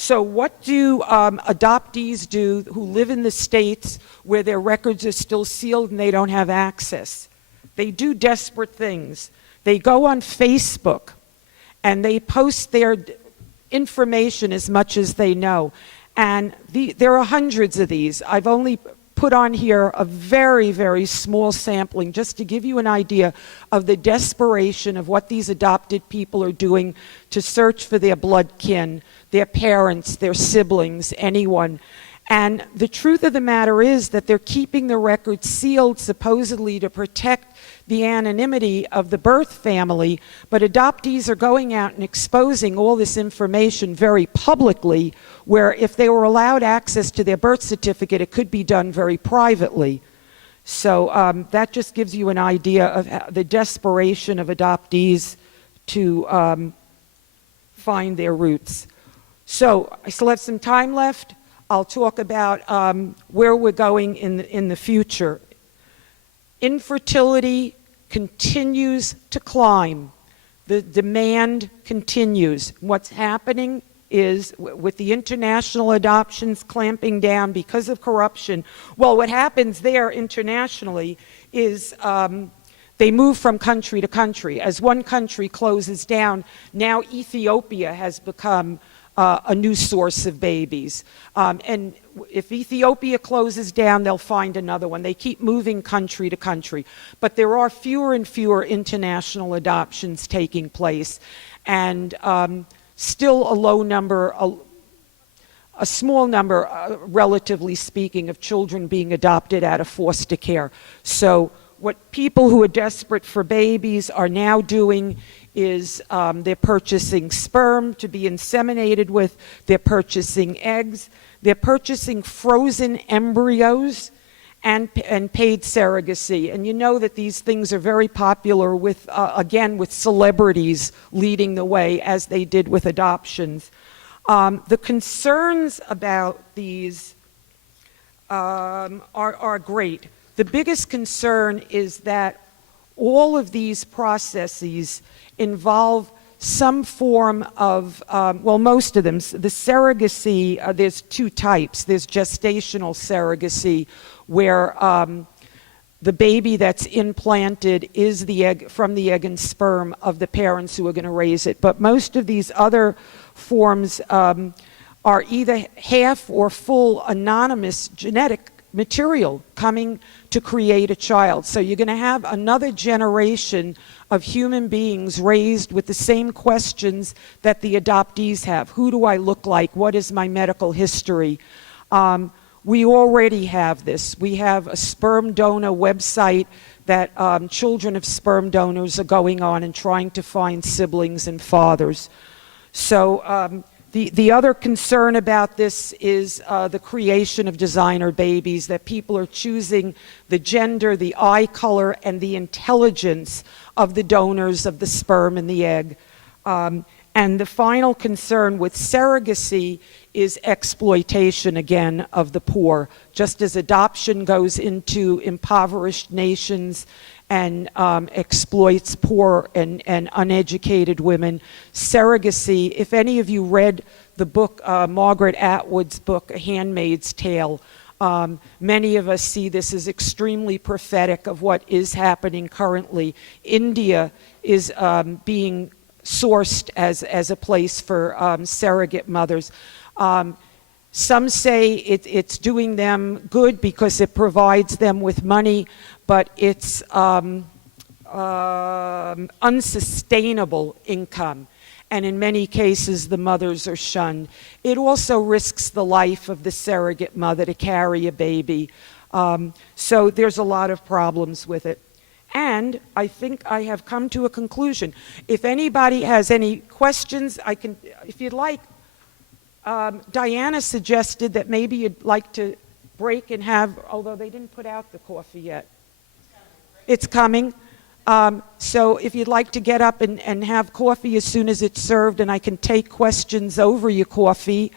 So what do adoptees do who live in the states where their records are still sealed and they don't have access? They do desperate things. They go on Facebook and they post their information as much as they know. And there are hundreds of these. I've only put on here a very, very small sampling just to give you an idea of the desperation of what these adopted people are doing to search for their blood kin, their parents, their siblings, anyone. And the truth of the matter is that they're keeping the records sealed supposedly to protect the anonymity of the birth family, but adoptees are going out and exposing all this information very publicly, where if they were allowed access to their birth certificate, it could be done very privately. So that just gives you an idea of the desperation of adoptees to find their roots. So I still have some time left. I'll talk about where we're going in the future. Infertility continues to climb. The demand continues. What's happening is, with the international adoptions clamping down because of corruption, well, what happens there internationally is they move from country to country. As one country closes down, now Ethiopia has become a new source of babies. And if Ethiopia closes down, they'll find another one. They keep moving country to country. But there are fewer and fewer international adoptions taking place. And still a low number, a small number, relatively speaking, of children being adopted out of foster care. So what people who are desperate for babies are now doing is they're purchasing sperm to be inseminated with, they're purchasing eggs, they're purchasing frozen embryos and paid surrogacy. And you know that these things are very popular with, again, with celebrities leading the way, as they did with adoptions. The concerns about these are great. The biggest concern is that all of these processes involve some form of, well, most of them. The surrogacy, there's two types. There's gestational surrogacy, where the baby that's implanted is the egg, from the egg and sperm of the parents who are going to raise it. But most of these other forms are either half or full anonymous genetic material coming to create a child. So you're going to have another generation of human beings raised with the same questions that the adoptees have. Who do I look like? What is my medical history? We already have this. We have a sperm donor website that children of sperm donors are going on and trying to find siblings and fathers. So the other concern about this is the creation of designer babies, that people are choosing the gender, the eye color, and the intelligence of the donors of the sperm and the egg. And the final concern with surrogacy is exploitation, again, of the poor. Just as adoption goes into impoverished nations and exploits poor and uneducated women, surrogacy, if any of you read the book, Margaret Atwood's book, A Handmaid's Tale, many of us see this as extremely prophetic of what is happening currently. India is being sourced as a place for surrogate mothers. Some say it's doing them good because it provides them with money, but it's unsustainable income. And in many cases, the mothers are shunned. It also risks the life of the surrogate mother to carry a baby. So there's a lot of problems with it. And I think I have come to a conclusion. If anybody has any questions, I can, if you'd like, Diana suggested that maybe you'd like to break and have, although they didn't put out the coffee yet. It's coming. So if you'd like to get up and have coffee as soon as it's served, and I can take questions over your coffee.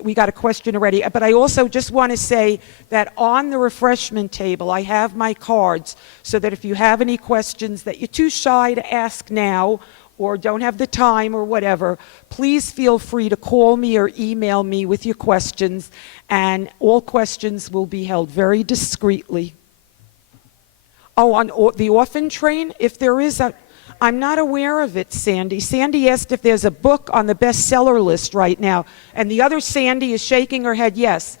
We got a question already. But I also just want to say that on the refreshment table, I have my cards so that if you have any questions that you're too shy to ask now, or don't have the time or whatever, please feel free to call me or email me with your questions, and all questions will be held very discreetly. Oh, on the orphan train, if there is a, I'm not aware of it, Sandy. Sandy asked if there's a book on the bestseller list right now, and the other Sandy is shaking her head yes.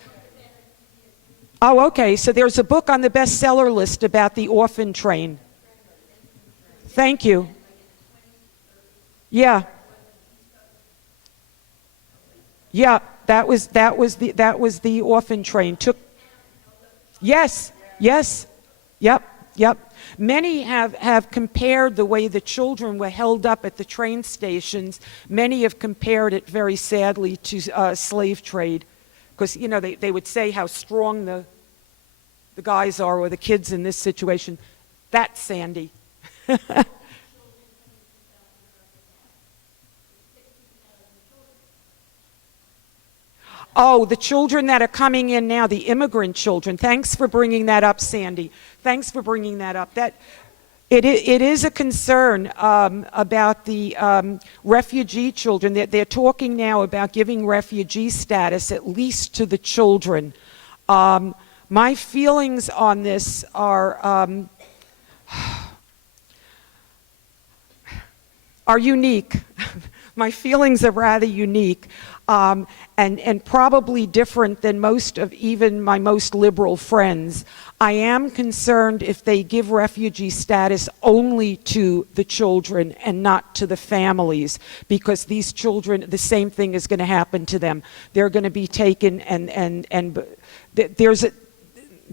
Oh, okay, so there's a book on the bestseller list about the orphan train. Thank you. Yeah. Yeah, that was the orphan train. Yes, yep. Many have compared the way the children were held up at the train stations. Many have compared it very sadly to slave trade, because they would say how strong the guys are, or the kids in this situation. That's Sandy. Oh, the children that are coming in now, the immigrant children. Thanks for bringing that up, Sandy. Thanks for bringing that up. It is a concern about the refugee children. They're talking now about giving refugee status at least to the children. My feelings on this are unique. My feelings are rather unique. And probably different than most of even my most liberal friends. I am concerned if they give refugee status only to the children and not to the families, because these children, the same thing is going to happen to them. They're going to be taken, and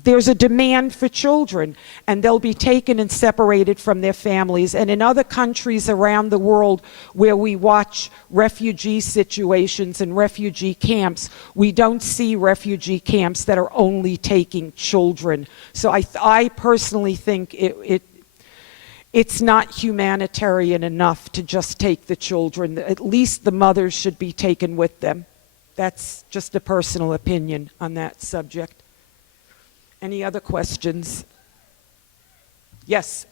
there's a demand for children, and they'll be taken and separated from their families. And in other countries around the world where we watch refugee situations and refugee camps, we don't see refugee camps that are only taking children. So I personally think it's not humanitarian enough to just take the children. At least the mothers should be taken with them. That's just a personal opinion on that subject. Any other questions? Yes.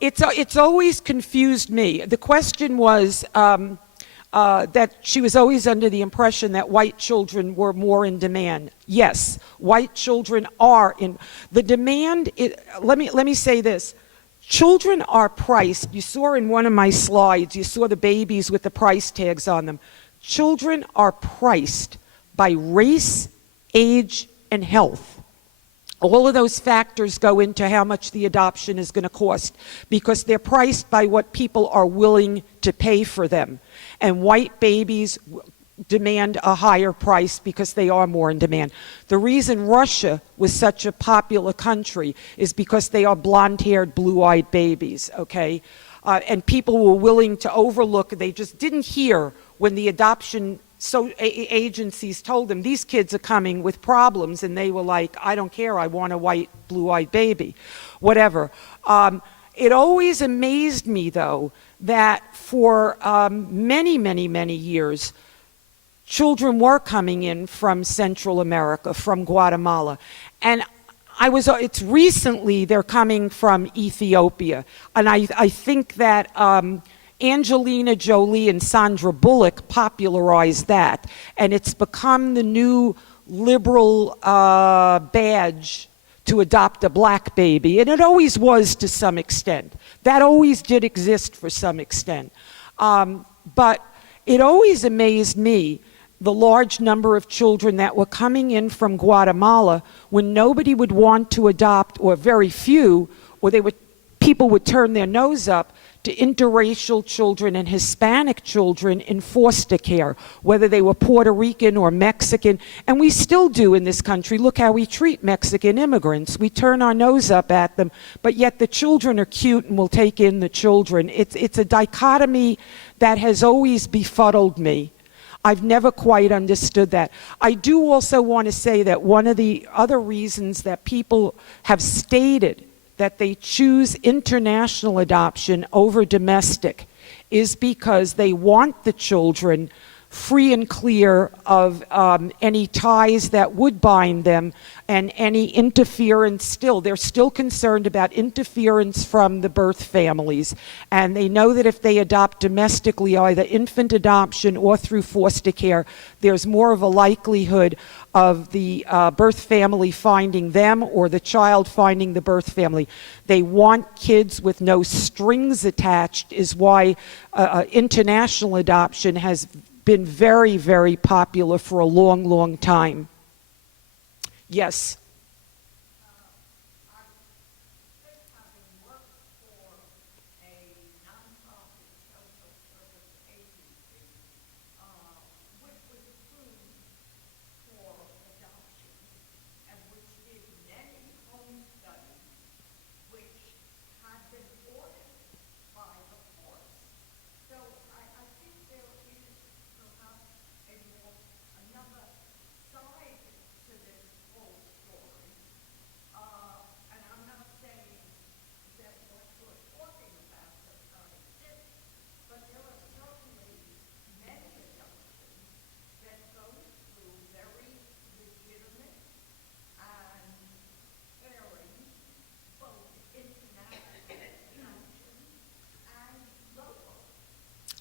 It's always confused me. The question was that she was always under the impression that white children were more in demand. Yes, white children are in the demand. Let me say this. Children are priced. You saw in one of my slides, you saw the babies with the price tags on them. Children are priced by race, age, and health. All of those factors go into how much the adoption is going to cost, because they're priced by what people are willing to pay for them. And white babies demand a higher price because they are more in demand. The reason Russia was such a popular country is because they are blonde-haired, blue-eyed babies, okay? And people were willing to overlook, they just didn't hear when the adoption agencies told them these kids are coming with problems, and they were like, I don't care, I want a white, blue-eyed baby, whatever. It always amazed me, though, that for many years, children were coming in from Central America, from Guatemala. And it's recently they're coming from Ethiopia. And I think that Angelina Jolie and Sandra Bullock popularized that, and it's become the new liberal badge to adopt a black baby, and it always was to some extent. That always did exist for some extent. But it always amazed me, the large number of children that were coming in from Guatemala when nobody would want to adopt, or very few, or people would turn their nose up to interracial children and Hispanic children in foster care, whether they were Puerto Rican or Mexican. And we still do in this country. Look how we treat Mexican immigrants. We turn our nose up at them, but yet the children are cute and we'll take in the children. It's a dichotomy that has always befuddled me. I've never quite understood that. I do also want to say that one of the other reasons that people have stated that they choose international adoption over domestic is because they want the children free and clear of any ties that would bind them and any interference. They're still concerned about interference from the birth families. And they know that if they adopt domestically, either infant adoption or through foster care, there's more of a likelihood of the birth family finding them or the child finding the birth family. They want kids with no strings attached, is why international adoption has been very, very popular for a long, long time. Yes?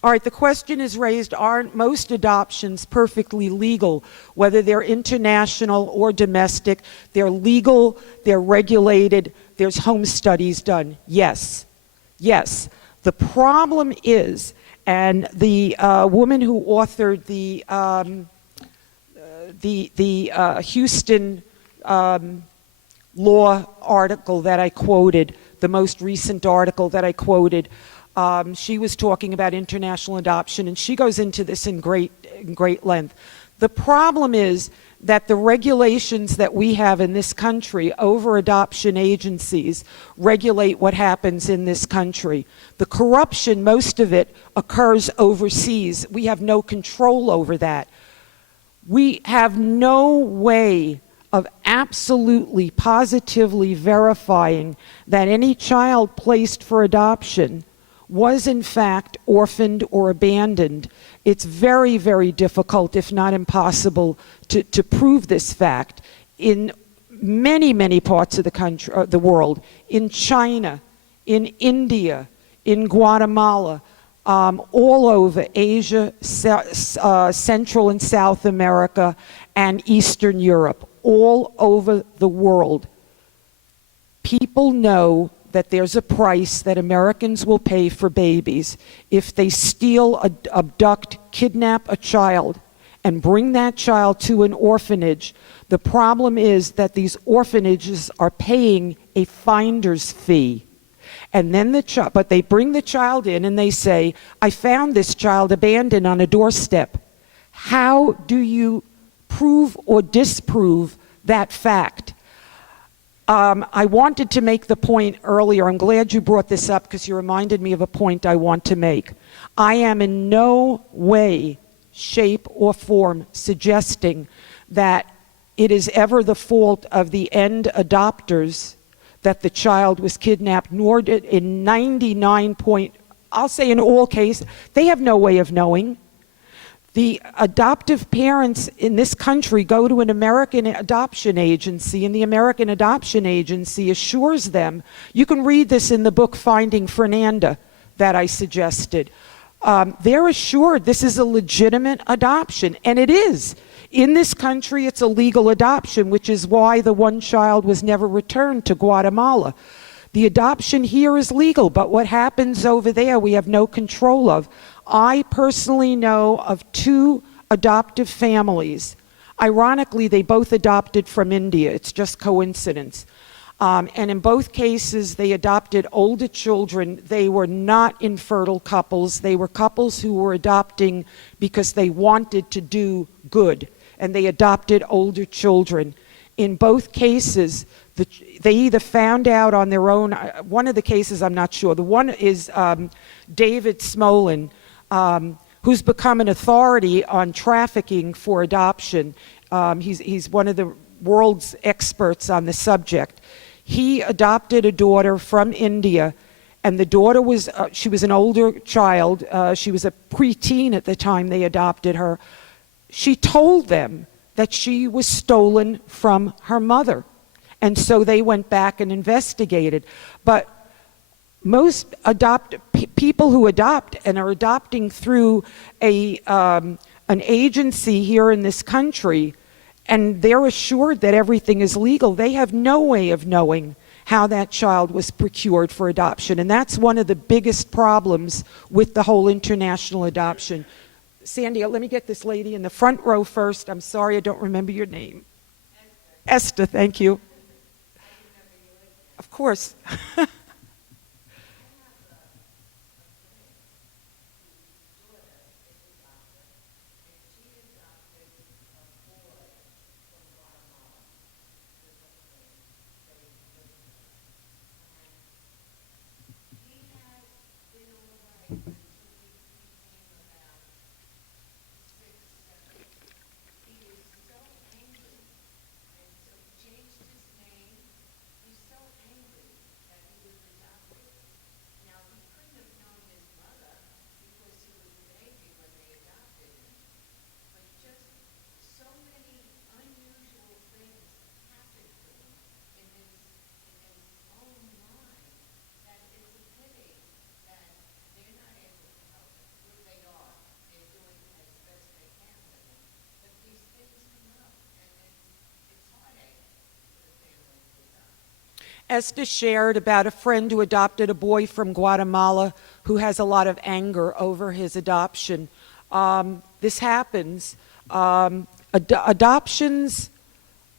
All right, the question is raised, aren't most adoptions perfectly legal, whether they're international or domestic? They're legal, they're regulated, there's home studies done. Yes, yes. The problem is, and the woman who authored the Houston law article that I quoted, the most recent article that I quoted, she was talking about international adoption, and she goes into this in great length. The problem is that the regulations that we have in this country over adoption agencies regulate what happens in this country. The corruption, most of it, occurs overseas. We have no control over that. We have no way of absolutely, positively verifying that any child placed for adoption was in fact orphaned or abandoned. It's very, very difficult, if not impossible, to prove this fact in many, many parts of the country, the world, in China, in India, in Guatemala, all over Asia, Central and South America, and Eastern Europe, all over the world. People know that there's a price that Americans will pay for babies if they steal, abduct, kidnap a child and bring that child to an orphanage. The problem is that these orphanages are paying a finder's fee. And then but they bring the child in and they say, I found this child abandoned on a doorstep. How do you prove or disprove that fact? I wanted to make the point earlier. I'm glad you brought this up because you reminded me of a point I want to make. I am in no way, shape, or form suggesting that it is ever the fault of the end adopters that the child was kidnapped, nor did in I'll say in all cases, they have no way of knowing. The adoptive parents in this country go to an American adoption agency, and the American adoption agency assures them, you can read this in the book Finding Fernanda that I suggested. They're assured this is a legitimate adoption, and it is. In this country, it's a legal adoption, which is why the one child was never returned to Guatemala. The adoption here is legal, but what happens over there, we have no control of. I personally know of 2 adoptive families. Ironically, they both adopted from India. It's just coincidence. And in both cases, they adopted older children. They were not infertile couples. They were couples who were adopting because they wanted to do good, and they adopted older children. In both cases, they either found out on their own. One of the cases, I'm not sure. The one is David Smolin, who's become an authority on trafficking for adoption. He's one of the world's experts on the subject. He adopted a daughter from India, and the daughter was, she was an older child. She was a preteen at the time they adopted her. She told them that she was stolen from her mother. And so they went back and investigated. But most people who adopt and are adopting through an agency here in this country, and they're assured that everything is legal, they have no way of knowing how that child was procured for adoption. And that's one of the biggest problems with the whole international adoption. Sandy, let me get this lady in the front row first. I'm sorry, I don't remember your name. Esther, thank you. Of course. Esther shared about a friend who adopted a boy from Guatemala who has a lot of anger over his adoption. This happens. Adoptions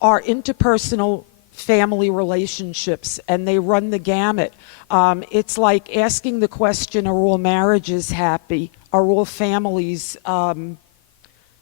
are interpersonal family relationships, and they run the gamut. It's like asking the question, are all marriages happy? Are all families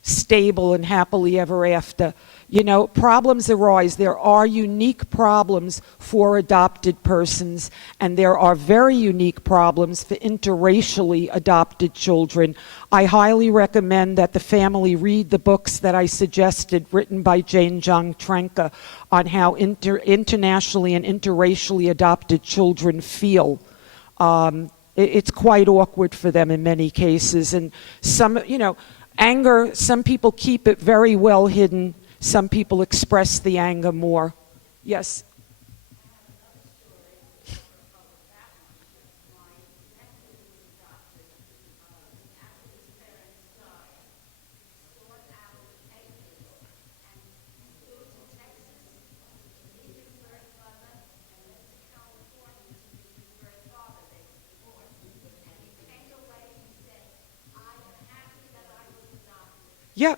stable and happily ever after? You know, problems arise. There are unique problems for adopted persons, and there are very unique problems for interracially adopted children. I highly recommend that the family read the books that I suggested, written by Jane Jong Trenka, on how internationally and interracially adopted children feel. It's quite awkward for them in many cases, and some, you know, anger, some people keep it very well hidden. Some people express the anger more. Yes? Yeah.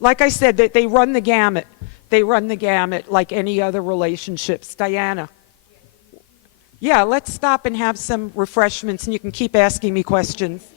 Like I said, they run the gamut. They run the gamut like any other relationships. Diana? Yeah, let's stop and have some refreshments, and you can keep asking me questions.